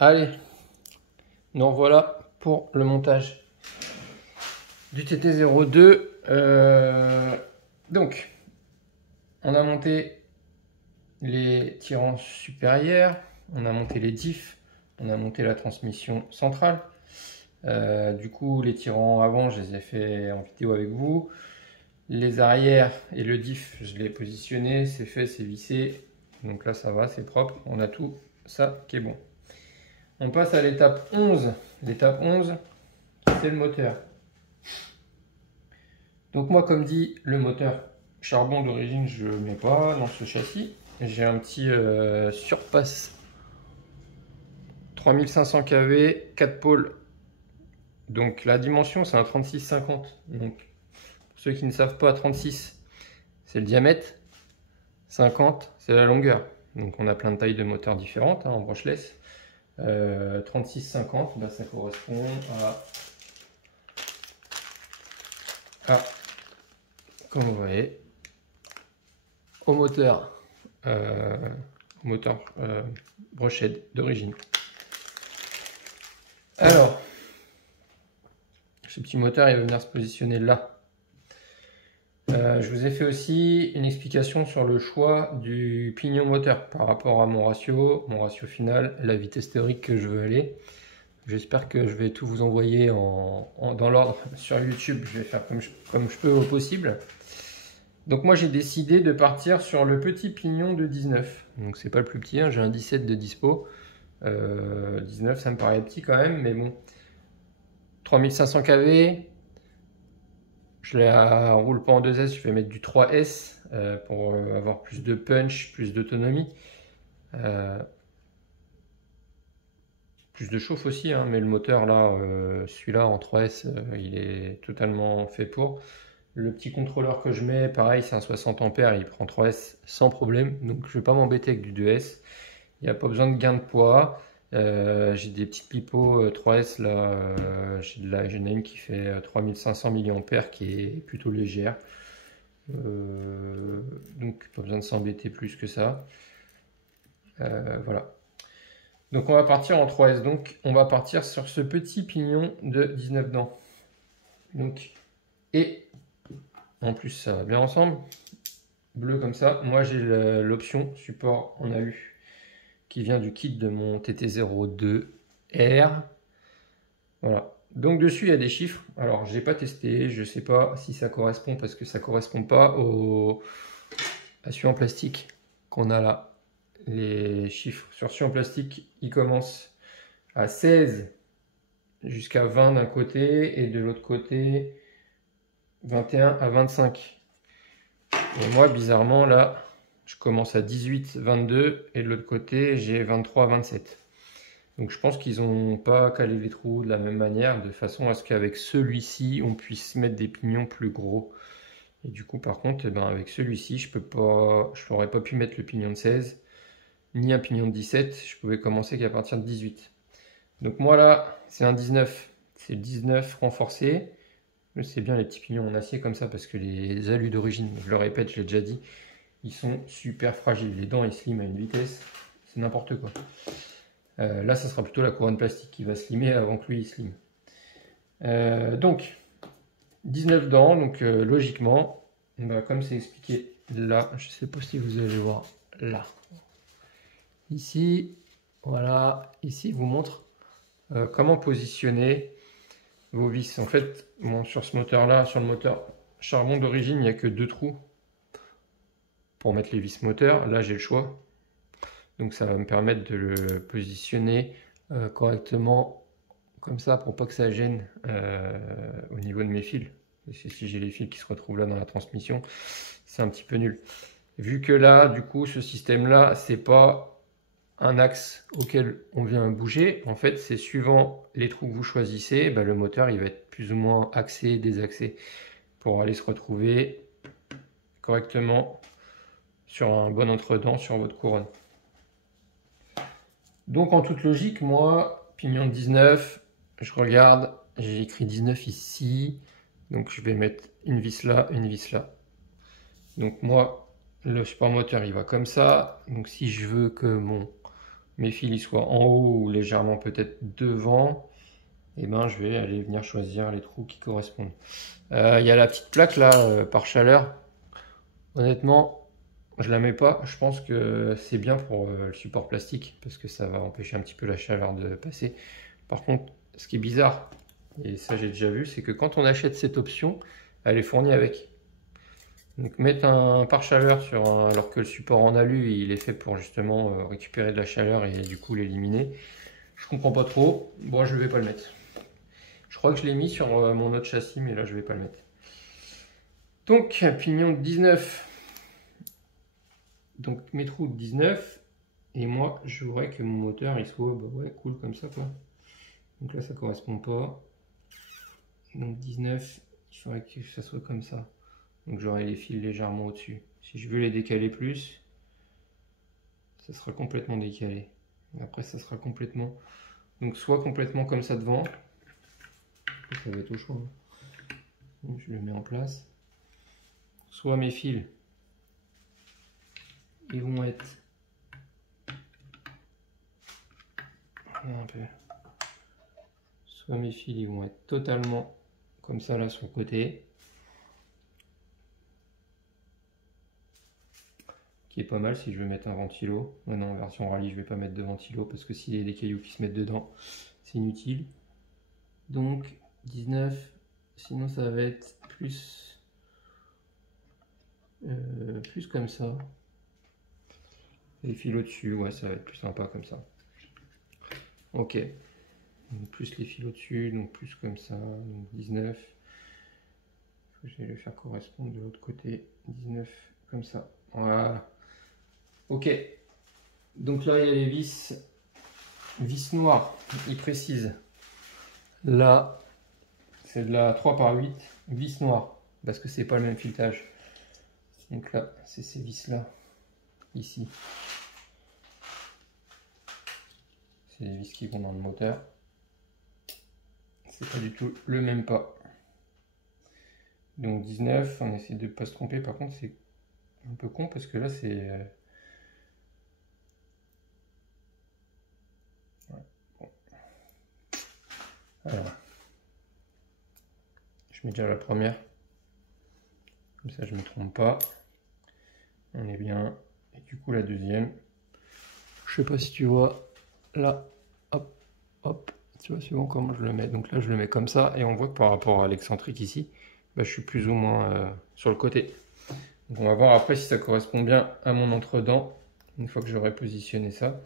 Allez, nous voilà pour le montage du TT02. Donc, on a monté les tirants supérieurs, on a monté les diffs, on a monté la transmission centrale. Du coup, les tirants avant, je les ai fait en vidéo avec vous. Les arrières et le diff, je l'ai positionné, c'est fait, c'est vissé. Donc là, ça va, c'est propre. On a tout ça qui est bon. On passe à l'étape 11. L'étape 11, c'est le moteur. Donc moi, comme dit, le moteur charbon d'origine, je ne le mets pas dans ce châssis. J'ai un petit Surpass 3500 kV, 4 pôles. Donc la dimension, c'est un 36-50. Donc pour ceux qui ne savent pas, 36, c'est le diamètre. 50, c'est la longueur. Donc on a plein de tailles de moteurs différentes en brushless. 36-50, bah, ça correspond à, comme vous voyez, au moteur brochette d'origine. Alors, ce petit moteur, il va venir se positionner là. Je vous ai fait aussi une explication sur le choix du pignon moteur par rapport à mon ratio final, la vitesse théorique que je veux aller. J'espère que je vais tout vous envoyer dans l'ordre sur YouTube. Je vais faire comme je peux au possible. Donc moi j'ai décidé de partir sur le petit pignon de 19. Donc c'est pas le plus petit, hein, j'ai un 17 de dispo. 19 ça me paraît petit quand même, mais bon. 3500 kV. Je la roule pas en 2S, je vais mettre du 3S pour avoir plus de punch, plus d'autonomie. Plus de chauffe aussi, hein, mais le moteur là, celui-là en 3S, il est totalement fait pour. Le petit contrôleur que je mets, pareil, c'est un 60 ampères, il prend 3S sans problème, donc je ne vais pas m'embêter avec du 2S. Il n'y a pas besoin de gain de poids. J'ai des petites pipeaux 3S là, j'en ai une qui fait 3500 mAh qui est plutôt légère. Donc pas besoin de s'embêter plus que ça. Voilà. Donc on va partir en 3S. Donc on va partir sur ce petit pignon de 19 dents. Donc, et en plus ça va bien ensemble. Bleu comme ça. Moi j'ai l'option support en AU qui vient du kit de mon TT02R. Voilà. Donc dessus il y a des chiffres. Alors j'ai pas testé, je sais pas si ça correspond parce que ça correspond pas à celui en plastique qu'on a là. Les chiffres sur celui en plastique, ils commencent à 16 jusqu'à 20 d'un côté et de l'autre côté 21 à 25. Et moi bizarrement là je commence à 18, 22 et de l'autre côté j'ai 23, 27. Donc je pense qu'ils n'ont pas calé les trous de la même manière de façon à ce qu'avec celui-ci on puisse mettre des pignons plus gros. Et du coup par contre avec celui-ci je n'aurais pas pu mettre le pignon de 16 ni un pignon de 17, je pouvais commencer qu'à partir de 18. Donc moi là c'est un 19, c'est le 19 renforcé. C'est bien les petits pignons en acier comme ça parce que les alus d'origine, je le répète, je l'ai déjà dit, ils sont super fragiles. Les dents ils sliment à une vitesse, c'est n'importe quoi. Là ça sera plutôt la couronne plastique qui va slimer avant que lui il slime. Donc 19 dents, donc logiquement, comme c'est expliqué là, je sais pas si vous allez voir là. Ici, voilà, ici, il vous montre comment positionner vos vis. En fait, bon, sur ce moteur-là, sur le moteur charbon d'origine, il n'y a que 2 trous pour mettre les vis moteurs. Là, j'ai le choix. Donc, ça va me permettre de le positionner correctement, comme ça, pour pas que ça gêne au niveau de mes fils. Parce que si j'ai les fils qui se retrouvent là dans la transmission, c'est un petit peu nul. Vu que là, du coup, ce système-là, c'est pas un axe auquel on vient bouger, en fait c'est suivant les trous que vous choisissez, le moteur il va être plus ou moins axé, désaxé pour aller se retrouver correctement sur un bon entre-dents sur votre couronne. Donc en toute logique, moi, pignon 19, je regarde, j'ai écrit 19 ici, donc je vais mettre une vis là, une vis là. Donc moi, le support moteur il va comme ça, donc si je veux que mon mes fils ils soient en haut ou légèrement peut-être devant, et ben je vais aller venir choisir les trous qui correspondent. Il y a la petite plaque là par chaleur. Honnêtement, je la mets pas. Je pense que c'est bien pour le support plastique parce que ça va empêcher un petit peu la chaleur de passer. Par contre, ce qui est bizarre, et ça j'ai déjà vu, c'est que quand on achète cette option, elle est fournie avec. Donc mettre un pare-chaleur sur alors que le support en alu il est fait pour justement récupérer de la chaleur et du coup l'éliminer. Je comprends pas trop. Bon, je vais pas le mettre. Je crois que je l'ai mis sur mon autre châssis, mais là je vais pas le mettre. Donc pignon de 19. Donc mes trous de 19. Et moi je voudrais que mon moteur il soit ouais, cool comme ça quoi. Donc là ça correspond pas. Donc 19, il faudrait que ça soit comme ça. Donc j'aurai les fils légèrement au-dessus. Si je veux les décaler plus, ça sera complètement décalé. Après ça sera complètement... Donc soit complètement comme ça devant. Ça va être au chaud. Donc, je le mets en place. Soit mes fils, ils vont être... Un peu. Soit mes fils, ils vont être totalement comme ça là sur le côté. Qui est pas mal si je veux mettre un ventilo. Ouais, non, en version rallye, je vais pas mettre de ventilo parce que s'il y a des cailloux qui se mettent dedans, c'est inutile. Donc 19, sinon ça va être plus comme ça. Les fils au-dessus, ouais, ça va être plus sympa comme ça. Ok. Donc, plus les fils au-dessus, donc plus comme ça. Donc 19. Je vais le faire correspondre de l'autre côté. 19 comme ça. Voilà. Ok. Donc là, il y a les vis noires. Il précise. Là, c'est de la 3x8 vis noire. Parce que c'est pas le même filetage. Donc là, c'est ces vis-là. Ici. C'est les vis qui vont dans le moteur. C'est pas du tout le même pas. Donc 19, on essaie de ne pas se tromper. Par contre, c'est un peu con parce que là, c'est... Ouais. Bon. Alors, je mets déjà la première. Comme ça, je ne me trompe pas. On est bien. Et du coup, la deuxième. Je sais pas si tu vois. Là, hop, hop. Tu vois suivant comment je le mets. Donc là, je le mets comme ça. Et on voit que par rapport à l'excentrique ici, bah, je suis plus ou moins sur le côté. Donc on va voir après si ça correspond bien à mon entre-dents. Une fois que j'aurai positionné ça.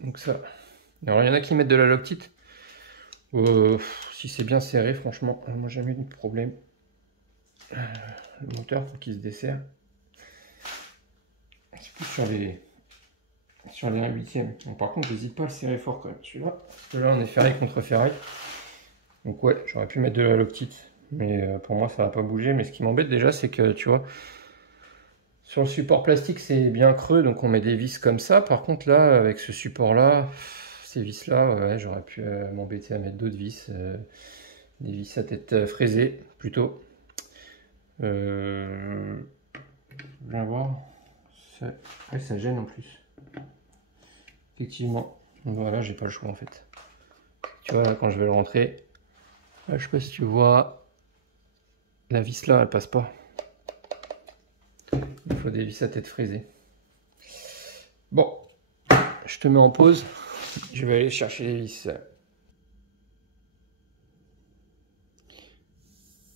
Donc ça. Alors il y en a qui mettent de la Loctite. Si c'est bien serré, franchement, moi j'ai jamais eu de problème. Le moteur, faut qu'il se desserre. C'est plus sur les 1/8. Bon, par contre, n'hésite pas à le serrer fort quand même, celui-là. Parce que là, on est ferraille contre ferraille. Donc ouais, j'aurais pu mettre de la Loctite. Mais pour moi, ça va pas bouger. Mais ce qui m'embête déjà, c'est que, tu vois, sur le support plastique, c'est bien creux. Donc on met des vis comme ça. Par contre, là, avec ce support-là, ces vis-là, ouais, j'aurais pu m'embêter à mettre d'autres vis. Des vis à tête fraisée, plutôt. Je viens voir. Ouais, ça gêne en plus. Effectivement. Voilà, j'ai pas le choix en fait. Tu vois, là, quand je vais le rentrer, là, je sais pas si tu vois, la vis là, elle passe pas. Il faut des vis à tête fraisée. Bon, je te mets en pause. Je vais aller chercher les vis.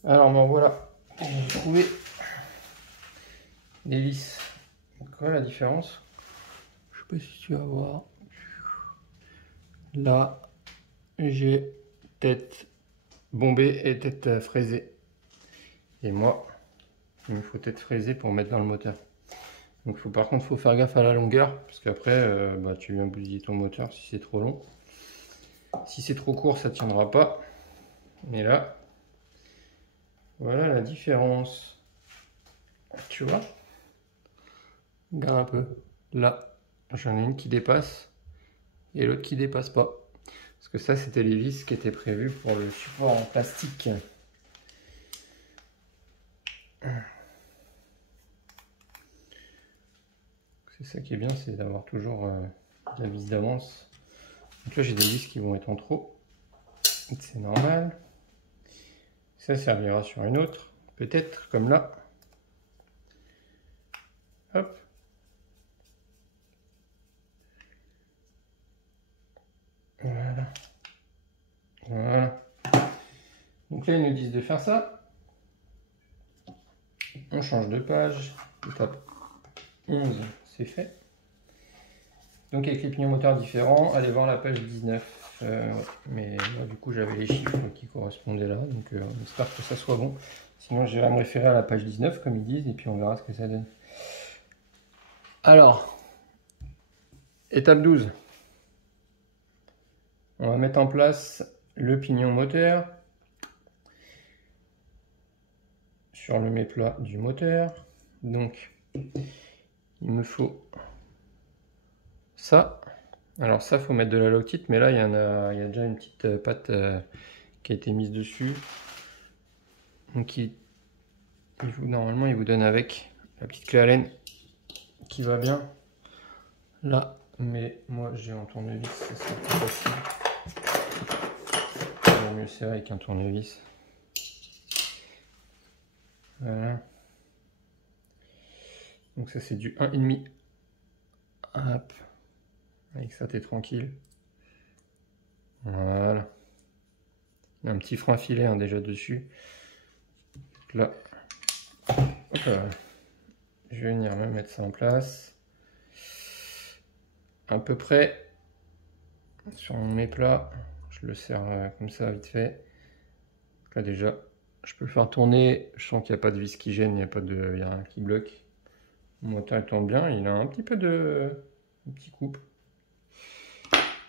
Alors, bon, voilà. J'ai trouvé des vis. Quoi la différence? Je sais pas si tu vas voir. Là, j'ai tête bombée et tête fraisée. Et moi, il me faut tête fraisée pour mettre dans le moteur. Donc par contre, il faut faire gaffe à la longueur, parce qu'après, tu viens bousiller ton moteur si c'est trop long. Si c'est trop court, ça ne tiendra pas. Mais là, voilà la différence. Tu vois? Regarde un peu. Là, j'en ai une qui dépasse et l'autre qui dépasse pas. Parce que ça, c'était les vis qui étaient prévues pour le support en plastique. C'est ça qui est bien, c'est d'avoir toujours la vis d'avance. Donc là j'ai des vis qui vont être en trop. C'est normal. Ça servira sur une autre. Peut-être comme là. Hop. Voilà. Voilà. Donc là ils nous disent de faire ça. On change de page. Étape 11, c'est fait. Donc avec les pignons moteurs différents, allez voir la page 19. Ouais. Mais là, du coup j'avais les chiffres qui correspondaient là, donc on espère que ça soit bon. Sinon j'irai me référer à la page 19 comme ils disent, et puis on verra ce que ça donne. Alors, étape 12. On va mettre en place le pignon moteur sur le méplat du moteur. Donc il me faut ça. Alors ça, faut mettre de la loctite, mais là il y a déjà une petite pâte qui a été mise dessus. Donc normalement il vous donne avec la petite clé Allen qui va bien là, mais moi j'ai un tournevis, ça sera plus facile. Il vaut mieux serrer avec un tournevis. Voilà. Donc ça c'est du 1,5. Hop. Avec ça t'es tranquille. Voilà. Il y a un petit frein filet hein, déjà dessus. Là. Hop là. Je vais venir me mettre ça en place. À peu près sur mon méplat. Je le serre comme ça vite fait. Là déjà, je peux le faire tourner. Je sens qu'il n'y a pas de vis qui gêne, il n'y a rien qui bloque. Mon moteur il tourne bien. Il a un petit peu un petit couple.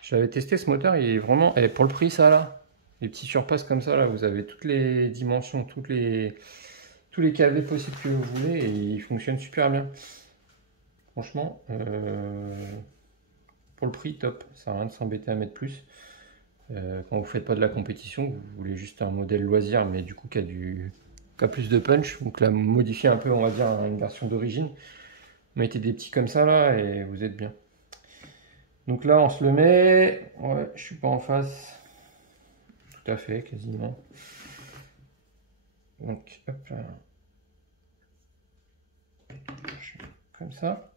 J'avais testé ce moteur, il est vraiment. Et pour le prix, ça là, les petits surpasses comme ça, là, vous avez toutes les dimensions, tous les KV possibles que vous voulez et il fonctionne super bien. Franchement, pour le prix, top. Ça sert à rien de s'embêter à mettre plus. Quand vous faites pas de la compétition, vous voulez juste un modèle loisir, mais du coup qui a plus de punch. Donc là, modifier un peu, on va dire, une version d'origine. Mettez des petits comme ça là et vous êtes bien. Donc là, on se le met. Ouais, je suis pas en face. Tout à fait, quasiment. Donc, hop là. Comme ça.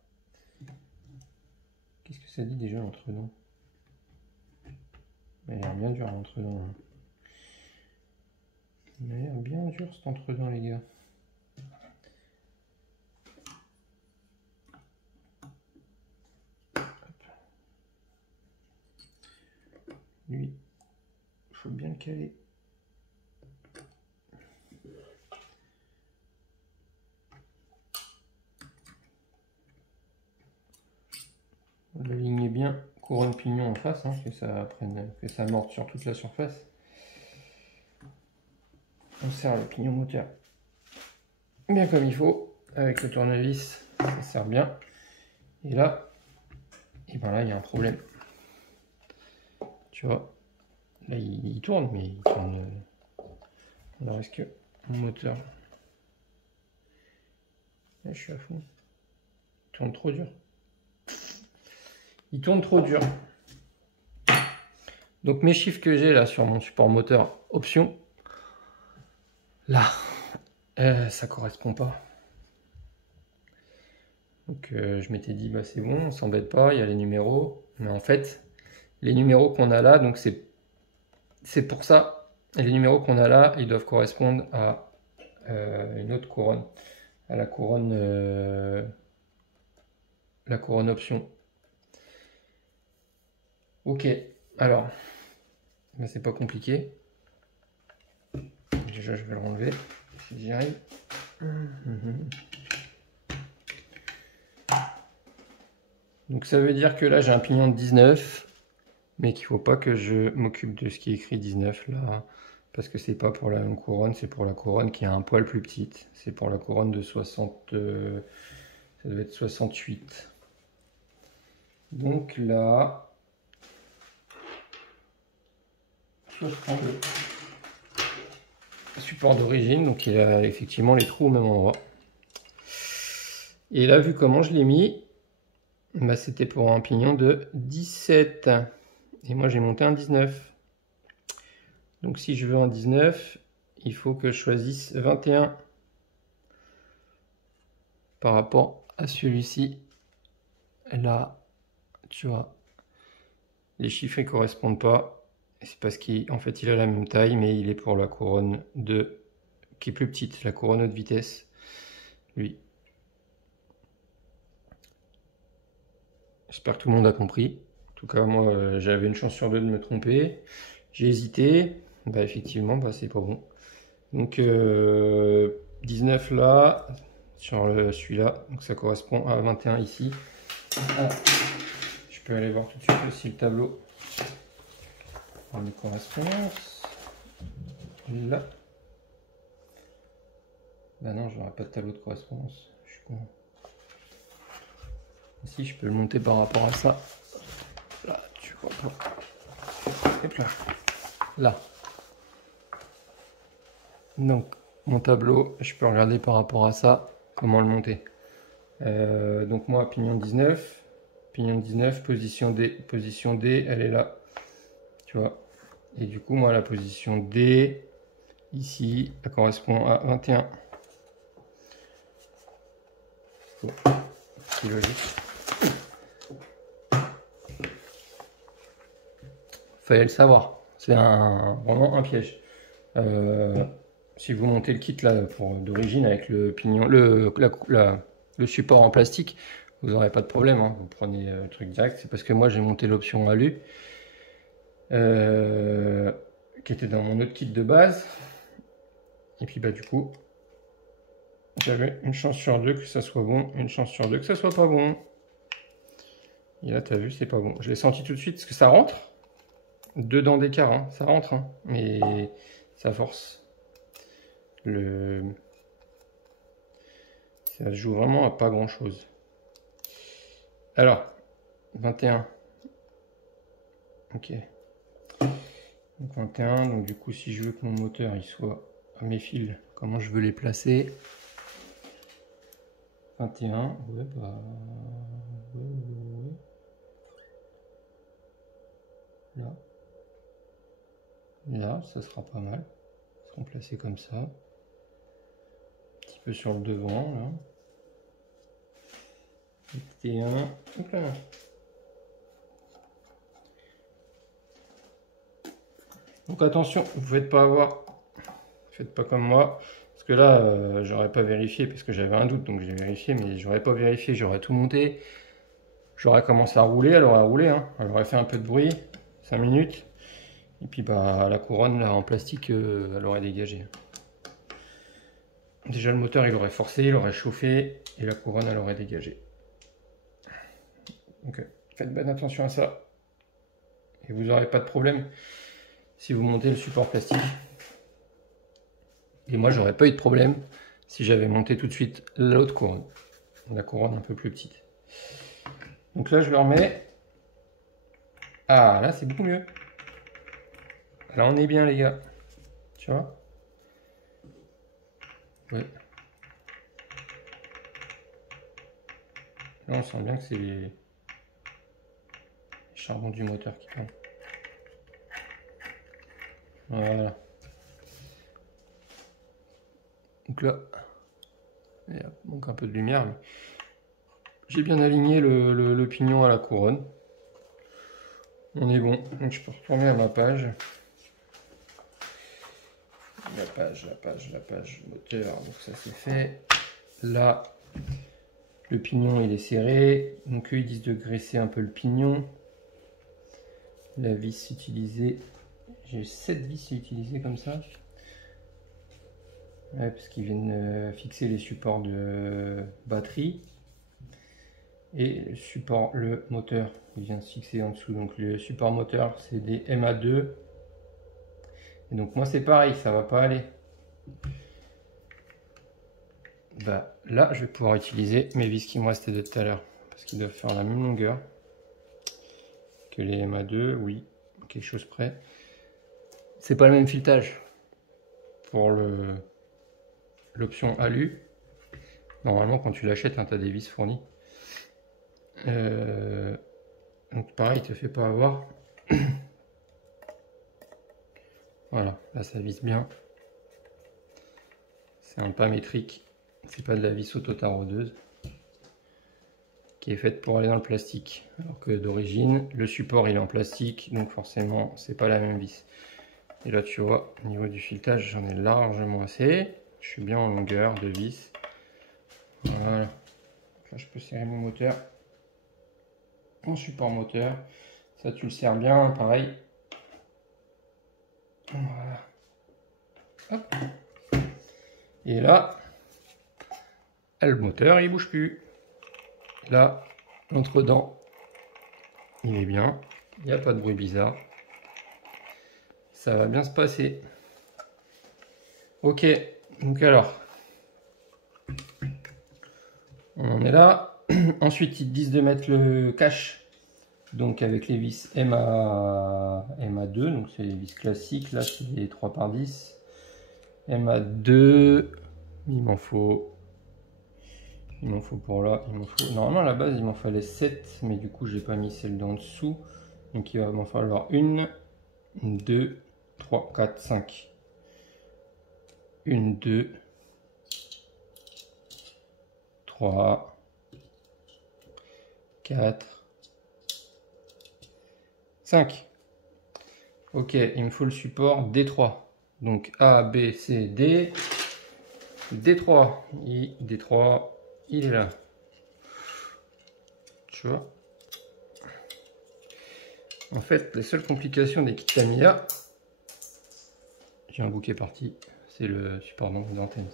Qu'est-ce que ça dit déjà l'entre-dents? Il a l'air bien dur l'entre-dents. Il a l'air bien dur cet entre-dents, les gars. Lui, il faut bien le caler. On l'aligne bien, couronne pignon en face, hein, que ça morde sur toute la surface. On serre le pignon moteur bien comme il faut, avec le tournevis, ça sert bien. Et là, et ben là il y a un problème. Tu vois, là il tourne, mais il tourne. Alors est-ce que mon moteur, là je suis à fond, il tourne trop dur. Il tourne trop dur. Donc mes chiffres que j'ai là sur mon support moteur option, là, ça correspond pas. Donc je m'étais dit bah c'est bon, on s'embête pas, il y a les numéros. Mais en fait, les numéros qu'on a là, donc c'est pour ça. Et les numéros qu'on a là, ils doivent correspondre à une autre couronne, à la couronne option. Ok, alors, ben, c'est pas compliqué. Déjà, je vais le renlever si j'y arrive. Donc ça veut dire que là j'ai un pignon de 19, mais qu'il ne faut pas que je m'occupe de ce qui est écrit 19 là, parce que c'est pas pour la longue couronne, c'est pour la couronne qui a un poil plus petite. C'est pour la couronne de 60, ça doit être 68. Donc là, soit je prends le support d'origine, donc il a effectivement les trous au même endroit. Et là, vu comment je l'ai mis, Bah, c'était pour un pignon de 17. Et moi, j'ai monté un 19. Donc, si je veux un 19, il faut que je choisisse 21 par rapport à celui-ci. Là, tu vois, les chiffres ne correspondent pas. C'est parce qu'en fait, il a la même taille, mais il est pour la couronne qui est plus petite, la couronne haute vitesse, lui. J'espère que tout le monde a compris. En tout cas, moi, j'avais une chance sur deux de me tromper. J'ai hésité. Bah, effectivement, bah, c'est pas bon. Donc, 19 là, sur celui-là. Donc, ça correspond à 21 ici. Ah, je peux aller voir tout de suite aussi le tableau de correspondance. Là. Bah non, j'aurais pas de tableau de correspondance. Je suis con. Ici, je peux le monter par rapport à ça. Là, tu vois pas. Hop là. Là. Donc, mon tableau, je peux regarder par rapport à ça, comment le monter. Donc moi, pignon 19, position D, elle est là. Tu vois. Et du coup, moi, la position D, ici, elle correspond à 21. Bon, c'est logique. Fallait le savoir. C'est vraiment un piège. Si vous montez le kit là d'origine avec le pignon, le support en plastique, vous n'aurez pas de problème. Hein. Vous prenez le truc direct. C'est parce que moi j'ai monté l'option alu qui était dans mon autre kit de base. Et puis bah du coup, j'avais une chance sur deux que ça soit bon, une chance sur deux que ça soit pas bon. Et là, tu as vu, c'est pas bon. Je l'ai senti tout de suite parce que ça rentre. 2 dents d'écart, hein. Ça rentre, hein. Mais ça force. Ça se joue vraiment à pas grand chose. Alors, 21. Ok. Donc 21, donc du coup, si je veux que mon moteur il soit à mes fils, comment je veux les placer? 21, ouais, bah. Ouais. Là. Là, ça sera pas mal. Ils seront placés comme ça. Un petit peu sur le devant, là. 21. Hop là. Donc attention, vous faites pas comme moi, parce que là, j'aurais pas vérifié, parce que j'avais un doute, donc j'ai vérifié, mais j'aurais pas vérifié, j'aurais tout monté, j'aurais commencé à rouler, elle aurait roulé, hein. Elle aurait fait un peu de bruit, 5 minutes, et puis bah la couronne là en plastique, elle aurait dégagé. Déjà le moteur il aurait forcé, il aurait chauffé, et la couronne elle aurait dégagé. Donc faites bien attention à ça, et vous n'aurez pas de problème si vous montez le support plastique. Et moi, j'aurais pas eu de problème si j'avais monté tout de suite l'autre couronne. La couronne un peu plus petite. Donc là, je le remets. Ah, là, c'est beaucoup mieux. Là, on est bien, les gars. Tu vois? Ouais. Là, on sent bien que c'est les charbons du moteur qui parlent. Voilà. Donc là, il manque un peu de lumière. J'ai bien aligné le pignon à la couronne. On est bon. Donc je peux retourner à ma page. La page moteur. Donc ça c'est fait. Là, le pignon il est serré. Donc eux ils disent de graisser un peu le pignon. La vis utilisée. J'ai 7 vis utilisées comme ça. Ouais, parce qu'ils viennent fixer les supports de batterie. Et le moteur, il vient se fixer en dessous. Donc le support moteur, c'est des MA2. Et donc moi c'est pareil, ça va pas aller. Bah là, je vais pouvoir utiliser mes vis qui me restaient de tout à l'heure. Parce qu'ils doivent faire la même longueur que les MA2, oui, quelque chose près. C'est pas le même filetage pour l'option alu. Normalement, quand tu l'achètes, hein, tu as des vis fournies. Donc pareil, te fais pas avoir. Voilà, là ça vise bien. C'est un pas métrique, c'est pas de la vis auto-taraudeuse qui est faite pour aller dans le plastique. Alors que d'origine, le support il est en plastique, donc forcément c'est pas la même vis. Et là tu vois, au niveau du filetage, j'en ai largement assez. Je suis bien en longueur de vis. Voilà. Là je peux serrer mon moteur. Mon support moteur. Ça tu le serres bien, pareil. Voilà. Hop. Et là, le moteur il bouge plus. Là, l'entre-dents, il est bien. Il n'y a pas de bruit bizarre. Ça va bien se passer. Ok, donc alors, on en est là. Ensuite, ils te disent de mettre le cache. Donc avec les vis MA2, donc c'est les vis classiques. Là, c'est les 3x10. MA2, il m'en faut pour là, normalement à la base il m'en fallait 7, mais du coup j'ai pas mis celle d'en dessous, donc il va m'en falloir 1, 2, 3, 4, 5. 1, 2, 3, 4, 5. Ok, il me faut le support D3. Donc A, B, C, D. D3. D3, il est là. Tu vois? En fait, les seules complications des kits Tamiya, j'ai un bouquet parti, c'est le support d'antenne.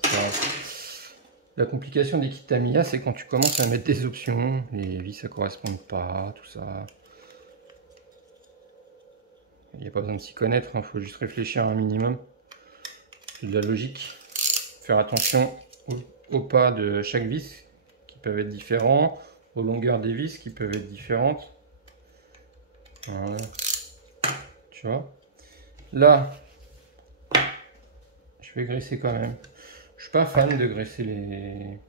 La complication des kits Tamiya, c'est quand tu commences à mettre des options, les vis ça correspond pas, tout ça. Il n'y a pas besoin de s'y connaître, il faut juste réfléchir un minimum. C'est de la logique. Faire attention aux pas de chaque vis qui peuvent être différents, aux longueurs des vis qui peuvent être différentes. Voilà. Tu vois. Là, je vais graisser quand même. Je suis pas fan de graisser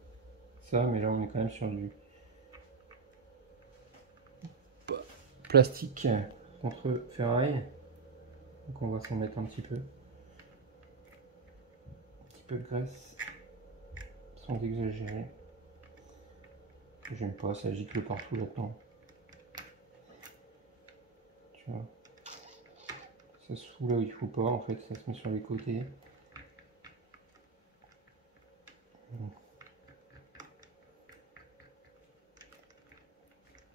ça, mais là on est quand même sur du plastique contre ferraille. Donc on va s'en mettre un petit peu. Un petit peu de graisse. Sans exagérer. J'aime pas, ça gicle partout là-dedans. Tu vois. Ça se fout là où il faut pas, en fait, ça se met sur les côtés.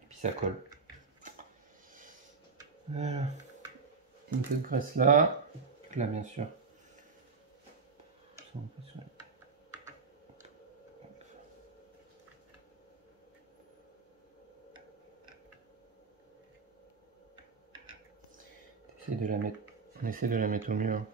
Et puis ça colle. Voilà. Un peu de graisse là. Là, bien sûr. On essaie de la mettre au mieux. Hein.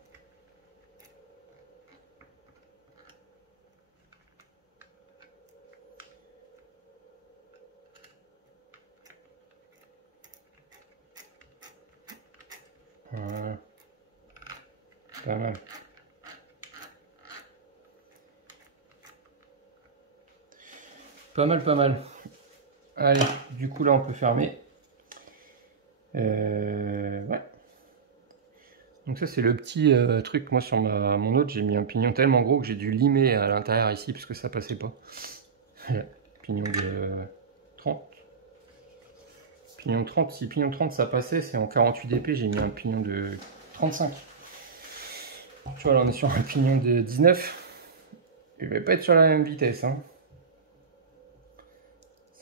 Voilà. Pas mal. Pas mal. Allez, du coup là on peut fermer. Ouais. Donc ça c'est le petit truc, moi sur mon autre j'ai mis un pignon tellement gros que j'ai dû limer à l'intérieur ici puisque ça passait pas. Pignon de 30. Pignon de 30, si pignon de 30 ça passait, c'est en 48 dp, j'ai mis un pignon de 35. Tu vois là on est sur un pignon de 19. Il va pas être sur la même vitesse. Hein.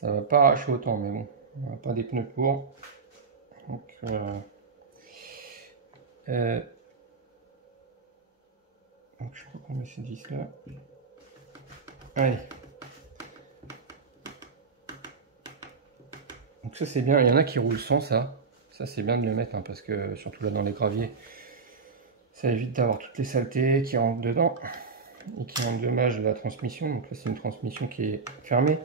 Ça va pas arracher autant, mais bon, on n'a pas des pneus pour. Donc, donc je crois qu'on met cette vis là. Allez. Donc ça c'est bien, il y en a qui roulent sans ça. Ça c'est bien de le mettre hein, parce que surtout là dans les graviers, ça évite d'avoir toutes les saletés qui rentrent dedans et qui endommagent la transmission. Donc là c'est une transmission qui est fermée.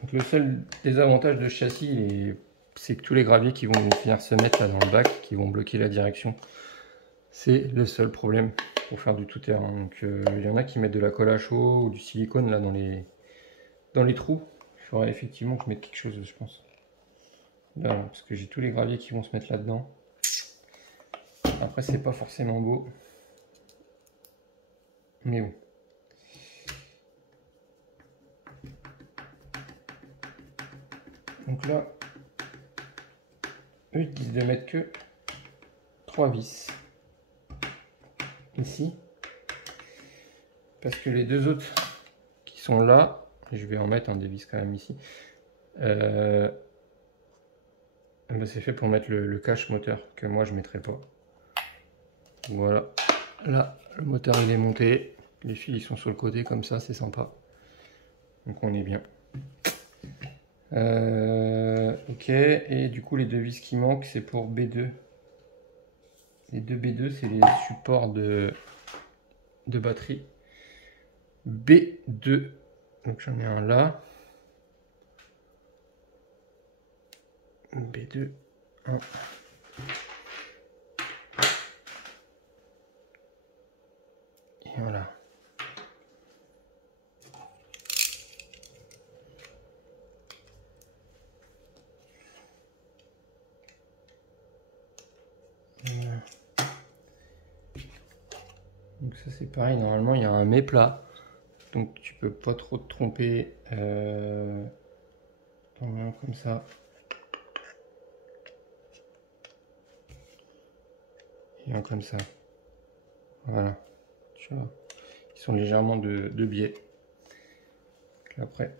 Donc le seul désavantage de ce châssis, c'est que tous les graviers qui vont venir se mettre là dans le bac, qui vont bloquer la direction, c'est le seul problème pour faire du tout-terrain. Donc il y en a qui mettent de la colle à chaud ou du silicone là dans les trous. faudrait effectivement que je mette quelque chose, je pense. Là, parce que j'ai tous les graviers qui vont se mettre là-dedans. Après, c'est pas forcément beau. Mais bon. Donc là, eux, ils disent de mettre que 3 vis. Ici. Parce que les deux autres qui sont là, je vais en mettre un des vis quand même ici. Ben c'est fait pour mettre le cache moteur, que moi je mettrai pas. Voilà. Là, le moteur il est monté. Les fils ils sont sur le côté comme ça, c'est sympa. Donc on est bien. Ok, et du coup les deux vis qui manquent c'est pour B2. Les deux B2 c'est les supports de batterie. B2. Donc j'en ai un là. B2. 1. Et voilà. Donc ça c'est pareil, normalement il y a un méplat, donc tu peux pas trop te tromper. T'en as un comme ça. Et un comme ça. Voilà. Tu vois, ils sont légèrement de biais. Donc après,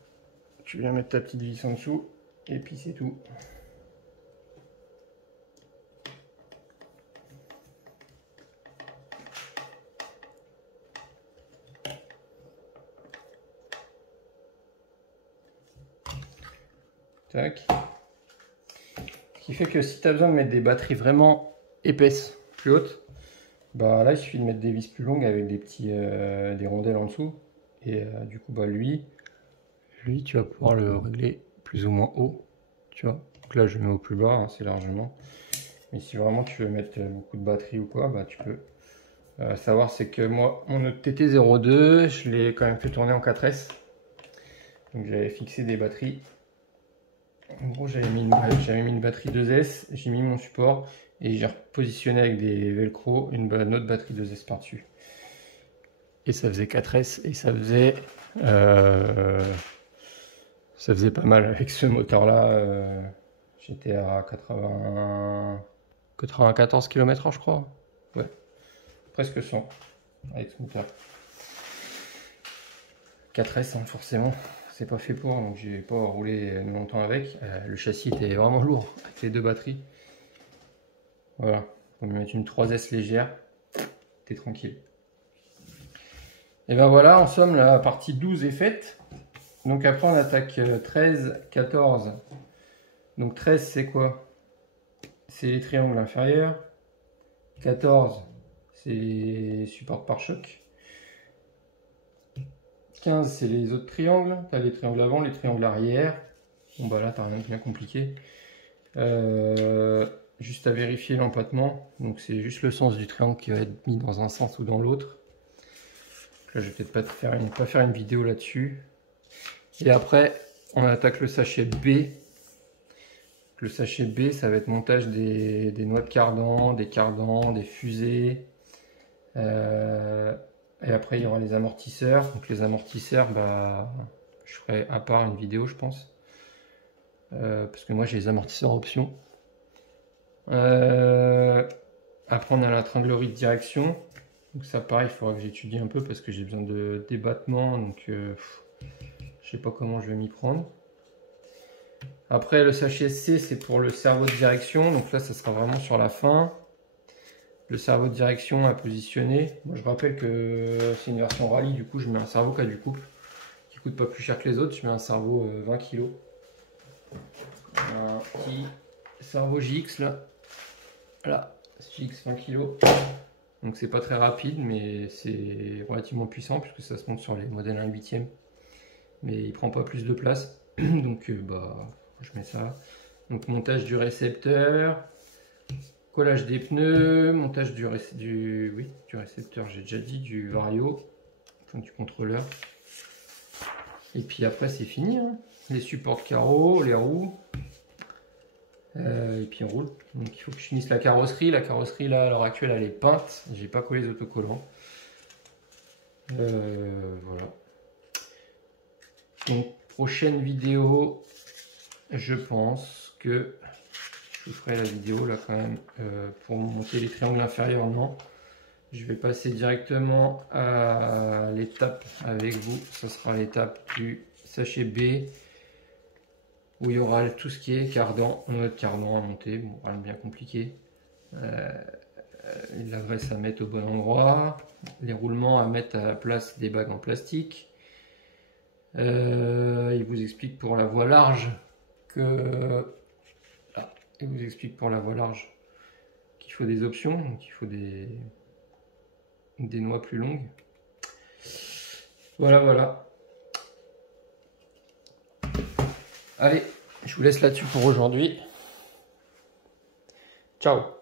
tu viens mettre ta petite vis en dessous, et puis c'est tout. Tac. Ce qui fait que si tu as besoin de mettre des batteries vraiment épaisses, plus hautes, bah là il suffit de mettre des vis plus longues avec des petits des rondelles en dessous. Et du coup bah lui tu vas pouvoir le régler plus ou moins haut. Tu vois. Donc là je le mets au plus bas, hein, c'est largement. Mais si vraiment tu veux mettre beaucoup de batterie ou quoi, bah tu peux. Savoir c'est que moi mon TT02 je l'ai quand même fait tourner en 4S. Donc j'avais fixé des batteries. En gros, j'avais mis une batterie 2S, j'ai mis mon support et j'ai repositionné avec des velcro une autre batterie 2S par-dessus. Et ça faisait 4S et ça faisait pas mal avec ce moteur-là. J'étais à 94 km/h, je crois. Ouais, presque 100 avec ce moteur. 4S, hein, forcément. C'est pas fait pour, donc j'ai pas roulé longtemps avec. Le châssis était vraiment lourd avec les deux batteries. Voilà, on va mettre une 3S légère, t'es tranquille. Et ben voilà, en somme, la partie 12 est faite. Donc après, on attaque 13, 14. Donc 13, c'est quoi? C'est les triangles inférieurs. 14, c'est les supports pare-choc. 15, c'est les autres triangles. Tu as les triangles avant, les triangles arrière. Bon bah là, tu n'as rien de bien compliqué. Juste à vérifier l'empattement. Donc c'est juste le sens du triangle qui va être mis dans un sens ou dans l'autre. Là, je vais peut-être pas faire une vidéo là-dessus. Et après, on attaque le sachet B. Le sachet B, ça va être montage des noix de cardan, des cardans, des fusées. Et après, il y aura les amortisseurs. Donc les amortisseurs, bah, je ferai à part une vidéo, je pense. Parce que moi, j'ai les amortisseurs option. Après, on a la tringlerie de direction. Donc ça, pareil, il faudra que j'étudie un peu parce que j'ai besoin de débattement. Donc, je sais pas comment je vais m'y prendre. Après, le sachet C, c'est pour le cerveau de direction. Donc là, ça sera vraiment sur la fin. Le cerveau de direction à positionner. Moi, je rappelle que c'est une version rallye. Du coup, je mets un cerveau qui a du couple, qui coûte pas plus cher que les autres. Je mets un cerveau 20 kg. Un petit cerveau JX là. Voilà, JX 20 kg. Donc c'est pas très rapide, mais c'est relativement puissant puisque ça se monte sur les modèles 1/8. Mais il prend pas plus de place. Donc bah, je mets ça. Donc montage du récepteur. Collage des pneus, montage du récepteur, j'ai déjà dit, du vario, enfin du contrôleur. Et puis après c'est fini, hein. les supports de carreaux, les roues. Et puis on roule. Donc il faut que je finisse la carrosserie. La carrosserie là à l'heure actuelle elle est peinte. J'ai pas collé les autocollants. Voilà. Donc prochaine vidéo, je pense que je ferai la vidéo là quand même pour monter les triangles inférieurs. Non, je vais passer directement à l'étape avec vous. Ce sera l'étape du sachet B, où il y aura tout ce qui est cardan, cardan à monter, bon, rien de bien compliqué. La graisse à mettre au bon endroit, les roulements à mettre à la place des bagues en plastique. Il vous explique pour la voie large que... Ah, il vous explique pour la voie large qu'il faut des options, donc il faut des noix plus longues. Voilà, voilà. Allez, je vous laisse là-dessus pour aujourd'hui. Ciao.